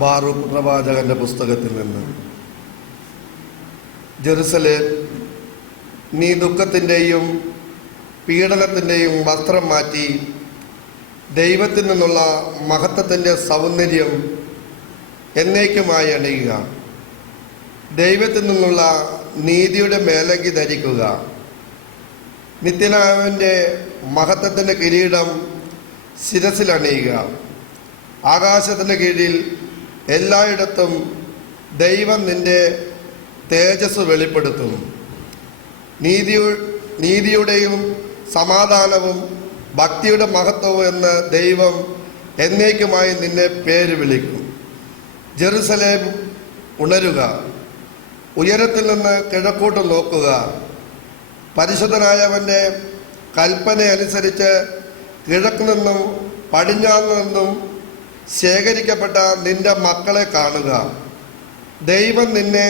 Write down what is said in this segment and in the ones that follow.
Baruch പ്രവാചകന്റെ പുസ്തകത്തിൽ നിന്ന്. ജെറുസലേം, നീ ദുഃഖത്തിൻ്റെയും പീഡനത്തിൻ്റെയും വസ്ത്രം മാറ്റി ദൈവത്തിൽ നിന്നുള്ള മഹത്വത്തിൻ്റെ സൗന്ദര്യം എന്നേക്കുമായി അണിയുക. ദൈവത്തിൽ നിന്നുള്ള നീതിയുടെ മേലങ്കി ധരിക്കുക. നിത്യനായവൻ്റെ മഹത്വത്തിൻ്റെ കിരീടം ശിരസിൽ അണിയുക. ആകാശത്തിൻ്റെ കീഴിൽ എല്ലായിടത്തും ദൈവം നിന്റെ തേജസ് വെളിപ്പെടുത്തും. നീതിയുടെയും സമാധാനവും ഭക്തിയുടെ മഹത്വവും എന്ന് ദൈവം എന്നേക്കുമായി നിന്നെ പേര് വിളിക്കും. ജെറുസലേം, ഉണരുക, ഉയരത്തിൽ നിന്ന് കിഴക്കോട്ട് നോക്കുക. പരിശുദ്ധനായവൻ്റെ കൽപ്പന അനുസരിച്ച് കിഴക്ക് നിന്നും പടിഞ്ഞാറ് നിന്നും ശേഖരിക്കപ്പെട്ട നിന്റെ മക്കളെ കാണുക. ദൈവം നിന്നെ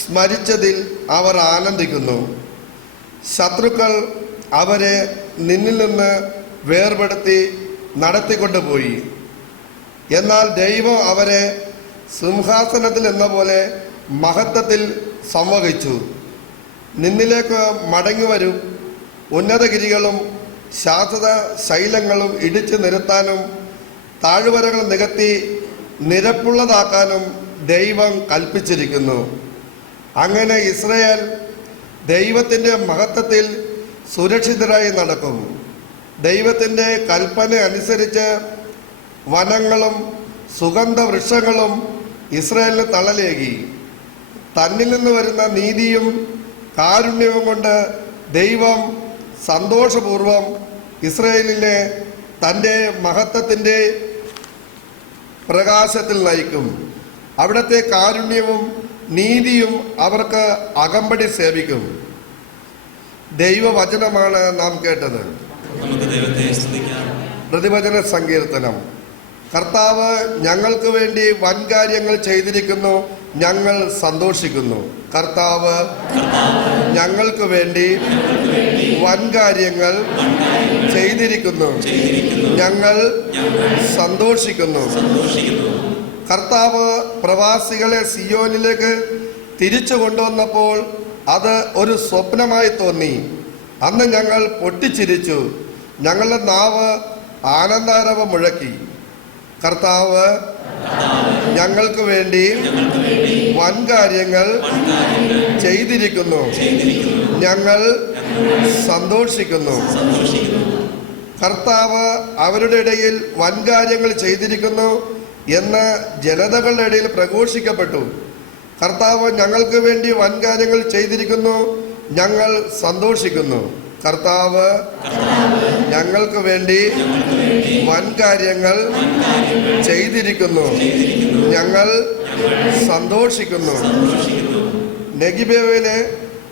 സ്മരിച്ചതിൽ അവർ ആനന്ദിക്കുന്നു. ശത്രുക്കൾ അവരെ നിന്നിൽ നിന്ന് വേർപെടുത്തി നടത്തിക്കൊണ്ടുപോയി. എന്നാൽ ദൈവം അവരെ സിംഹാസനത്തിൽ എന്ന പോലെ മഹത്വത്തിൽ സംവഹിച്ചു. നിന്നിലേക്ക് മടങ്ങി വരും. ഉന്നതഗിരികളും ശാശ്വത ശൈലങ്ങളും ഇടിച്ചു നിരത്താനും താഴ്വരകൾ നികത്തി നിരപ്പുള്ളതാക്കാനും ദൈവം കൽപ്പിച്ചിരിക്കുന്നു. അങ്ങനെ ഇസ്രായേൽ ദൈവത്തിൻ്റെ മഹത്വത്തിൽ സുരക്ഷിതരായി നടക്കും. ദൈവത്തിൻ്റെ കൽപ്പന അനുസരിച്ച് വനങ്ങളും സുഗന്ധവൃക്ഷങ്ങളും ഇസ്രായേലിന് തണലേകി. തന്നിൽ നിന്ന് വരുന്ന നീതിയും കാരുണ്യവും കൊണ്ട് ദൈവം സന്തോഷപൂർവം ഇസ്രായേലിനെ തൻ്റെ മഹത്വത്തിൻ്റെ പ്രകാശത്തിൽ നയിക്കും. അവിടുത്തെ കാരുണ്യവും നീതിയും അവർക്ക് അകമ്പടി സേവിക്കും. ദൈവവചനമാണ് നാം കേട്ടത്. പ്രതിവചന സങ്കീർത്തനം. കർത്താവ് ഞങ്ങൾക്ക് വേണ്ടി വൻകാര്യങ്ങൾ ചെയ്തിരിക്കുന്നു, ഞങ്ങൾ സന്തോഷിക്കുന്നു. കർത്താവ് ഞങ്ങൾക്ക് വേണ്ടി വൻകാര്യങ്ങൾ ചെയ്തിരിക്കുന്നു, ഞങ്ങൾ സന്തോഷിക്കുന്നു. കർത്താവ് പ്രവാസികളെ സിയോനിലേക്ക് തിരിച്ചു കൊണ്ടുവന്നപ്പോൾ അത് ഒരു സ്വപ്നമായി തോന്നി. അന്ന് ഞങ്ങൾ പൊട്ടിച്ചിരിച്ചു, ഞങ്ങളുടെ നാവ് ആനന്ദാരവം മുഴക്കി. കർത്താവ് ഞങ്ങൾക്ക് വേണ്ടി വൻകാര്യങ്ങൾ ചെയ്തിരിക്കുന്നു, ഞങ്ങൾ സന്തോഷിക്കുന്നു. കർത്താവ് അവരുടെ ഇടയിൽ വൻകാര്യങ്ങൾ ചെയ്തിരിക്കുന്നു എന്ന് ജനതകളുടെ ഇടയിൽ പ്രഘോഷിക്കപ്പെട്ടു. കർത്താവ് ഞങ്ങൾക്ക് വേണ്ടി വൻകാര്യങ്ങൾ ചെയ്തിരിക്കുന്നു, ഞങ്ങൾ സന്തോഷിക്കുന്നു. കർത്താവ് ഞങ്ങൾക്ക് വേണ്ടി വൻകാര്യങ്ങൾ ചെയ്തിരിക്കുന്നു, ഞങ്ങൾ സന്തോഷിക്കുന്നു. നെഗിബേവിലെ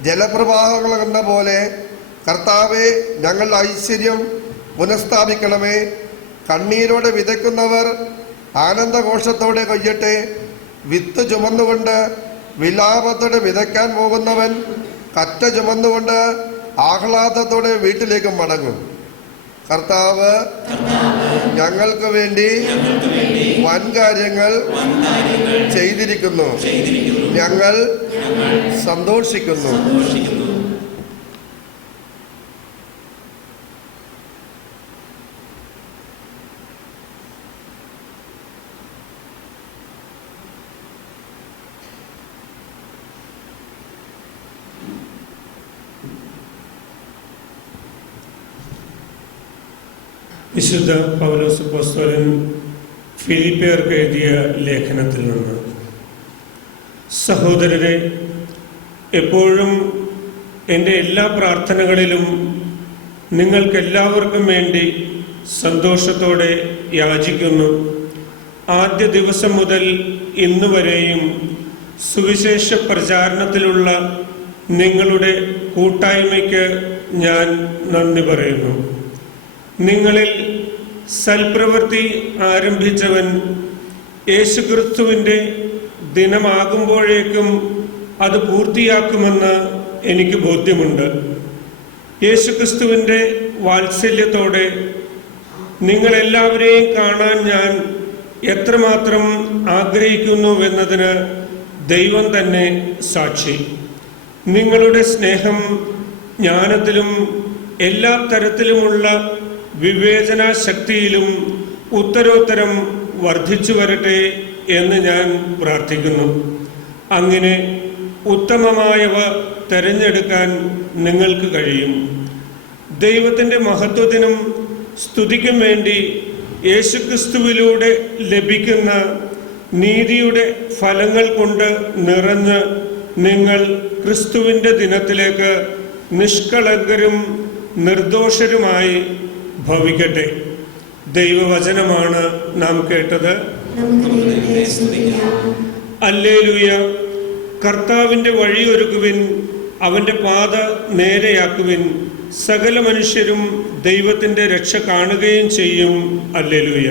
ജലപ്രവാഹങ്ങൾ എന്ന പോലെ കർത്താവെ ഞങ്ങളുടെ ഐശ്വര്യം പുനഃസ്ഥാപിക്കണമേ. കണ്ണീരോടെ വിതയ്ക്കുന്നവർ ആനന്ദഘോഷത്തോടെ കൊയ്യട്ടെ. വിത്ത് ചുമന്നുകൊണ്ട് വിലാപത്തോടെ വിതയ്ക്കാൻ പോകുന്നവൻ കറ്റ ചുമന്നുകൊണ്ട് ആഹ്ലാദത്തോടെ വീട്ടിലേക്ക് മടങ്ങും. കർത്താവ് ഞങ്ങൾക്ക് വേണ്ടി വൻകാര്യങ്ങൾ ചെയ്തിരിക്കുന്നു, ഞങ്ങൾ സന്തോഷിക്കുന്നു. വിശുദ്ധ പൗലോസ് അപ്പോസ്തലൻ ഫിലിപ്പിയർക്ക് എഴുതിയ ലേഖനത്തിൽ നിന്ന്. സഹോദരരെ, എപ്പോഴും എൻ്റെ എല്ലാ പ്രാർത്ഥനകളിലും നിങ്ങൾക്കെല്ലാവർക്കും വേണ്ടി സന്തോഷത്തോടെ യാചിക്കുന്നു. ആദ്യ ദിവസം മുതൽ ഇന്നു വരെയും സുവിശേഷ പ്രചാരണത്തിലുള്ള നിങ്ങളുടെ കൂട്ടായ്മയ്ക്ക് ഞാൻ നന്ദി പറയുന്നു. നിങ്ങളിൽ സൽപ്രവൃത്തി ആരംഭിച്ചവൻ യേശുക്രിസ്തുവിൻ്റെ ദിനമാകുമ്പോഴേക്കും അത് പൂർത്തിയാക്കുമെന്ന് എനിക്ക് ബോധ്യമുണ്ട്. യേശുക്രിസ്തുവിൻ്റെ വാത്സല്യത്തോടെ നിങ്ങളെല്ലാവരെയും കാണാൻ ഞാൻ എത്രമാത്രം ആഗ്രഹിക്കുന്നുവെന്നതിന് ദൈവം തന്നെ സാക്ഷി. നിങ്ങളുടെ സ്നേഹം ജ്ഞാനത്തിലും എല്ലാ തരത്തിലുമുള്ള വിവേചന ശക്തിയിലും ഉത്തരോത്തരം വർദ്ധിച്ചു വരട്ടെ എന്ന് ഞാൻ പ്രാർത്ഥിക്കുന്നു. അങ്ങനെ ഉത്തമമായവ തിരഞ്ഞെടുക്കാൻ നിങ്ങൾക്ക് കഴിയും. ദൈവത്തിൻ്റെ മഹത്വത്തിനും സ്തുതിക്കും വേണ്ടി യേശുക്രിസ്തുവിലൂടെ ലഭിക്കുന്ന നീതിയുടെ ഫലങ്ങൾ കൊണ്ട് നിറഞ്ഞ് നിങ്ങൾ ക്രിസ്തുവിൻ്റെ ദിനത്തിലേക്ക് നിഷ്കളങ്കരും നിർദോഷരുമായി ഭവിക്കട്ടെ. ദൈവവചനമാണ് നാം കേട്ടത്. ഹല്ലേലൂയ. കർത്താവിൻ്റെ വഴിയൊരുക്കുവിൻ, അവൻ്റെ പാത നേരെയാക്കുവിൻ. സകല മനുഷ്യരും ദൈവത്തിൻ്റെ രക്ഷ കാണുകയും ചെയ്യും. ഹല്ലേലൂയ.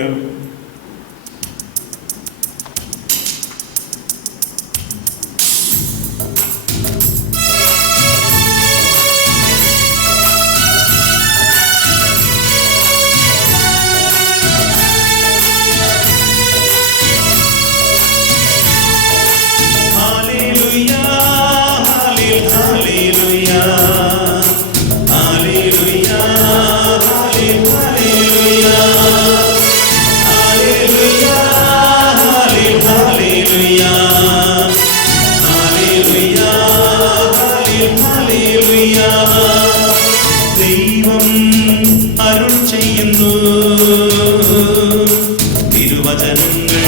ദൈവം അരുൾ ചെയ്യുന്നു തിരുവചനങ്ങൾ.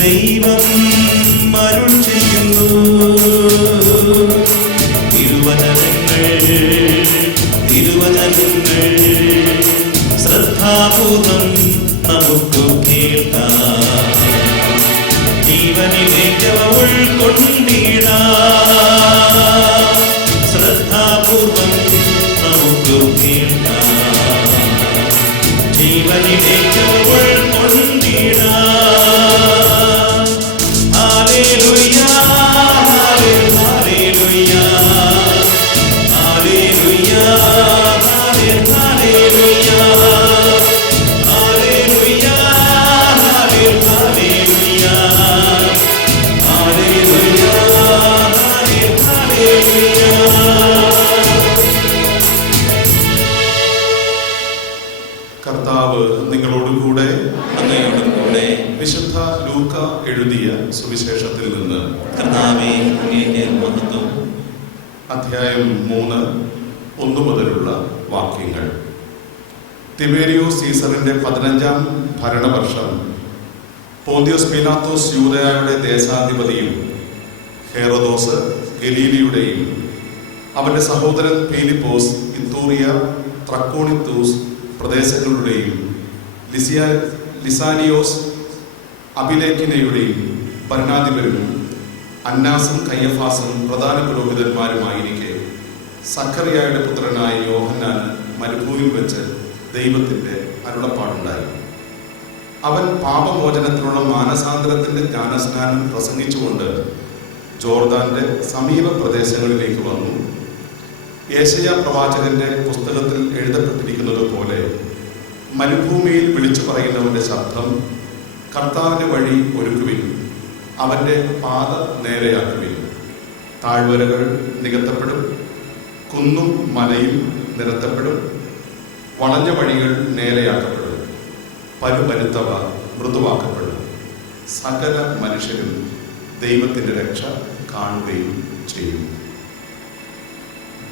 ദൈവം അരുൾ ചെയ്യുന്നു തിരുവചനങ്ങൾ. ശ്രദ്ധാപൂർവം നമുക്ക് കേൾക്കാം, ജീവനിലേക്കവ ഉൾക്കൊണ്ടിടാം. ശ്രദ്ധാപൂർവം നമുക്ക് കേൾക്കാം, ജീവനിലേക്കവ ഉൾക്കൊണ്ടിടാം. ഹല്ലേലൂയ, ഹല്ലേലൂയ, ഹല്ലേലൂയ, ഹല്ലേലൂയ, ഹല്ലേലൂയ, ഹല്ലേലൂയ, ഹല്ലേലൂയ. കർത്താവ് നിങ്ങളോടുകൂടെ. അങ്ങയോടുകൂടെ. വിശുദ്ധ ലൂക്ക എഴുതിയ സുവിശേഷത്തിൽ നിന്ന്. കർത്താവേ, അങ്ങേക്ക് മഹത്വം. അധ്യായം 3 1 മുതലുള്ള വാക്യങ്ങൾ. തിബേരിയോസ് സീസറിന്റെ 15-ാം ഭരണവർഷം പോന്തിയോസ് പീലാത്തോസ് യൂദയായുടെ ദേശാധിപതിയും ഹെറോദോസ് ഗലീലിയുടെയും അവന്റെ സഹോദരൻ ഫിലിപ്പോസ് ഇത്തൂറിയ ത്രക്കോണിത്തൂസ് പ്രദേശങ്ങളുടെയും ലിസാനിയോസ് അബിലേക്കിനയുടെയും ഭരണാധിപരും അന്നാസും കയ്യഫാസും പ്രധാന പുരോഹിതന്മാരുമായിരിക്കെ സഖറിയായുടെ പുത്രനായ യോഹന്നാന് മരുഭൂമിയിൽ വെച്ച് ദൈവത്തിന്റെ അരുളപ്പാടുണ്ടായി. അവൻ പാപമോചനത്തിനുള്ള മാനസാന്തരത്തിന്റെ ജ്ഞാനസ്നാനം പ്രസംഗിച്ചുകൊണ്ട് ജോർദാന്റെ സമീപ പ്രദേശങ്ങളിലേക്ക് വന്നു. യേശയ്യാ പ്രവാചകന്റെ പുസ്തകത്തിൽ എഴുതപ്പെട്ടിരിക്കുന്നത് പോലെ മരുഭൂമിയിൽ വിളിച്ചു പറയുന്നവന്റെ ശബ്ദം, കർത്താവിന്റെ വഴി ഒരുക്കുവിൻ, അവന്റെ പാത നേരെയാക്കുവിൻ. താഴ്വരകൾ നികത്തപ്പെടും, കുന്നും മലയും നിരത്തപ്പെടും, വളഞ്ഞ വഴികൾ നേരെയാക്കപ്പെടും, പരുപരുത്തവ മൃദുവാക്കപ്പെടും. സകല മനുഷ്യരും ദൈവത്തിന്റെ രക്ഷ കാണുകയും ചെയ്യും.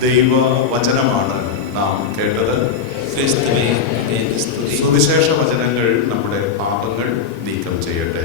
ദൈവവചനമാണ് നാം കേട്ടത്. ക്രിസ്തുവേ, അങ്ങേക്ക് സ്തുതി. സുവിശേഷ വചനങ്ങൾ നമ്മുടെ പാപങ്ങൾ നീക്കം ചെയ്യട്ടെ.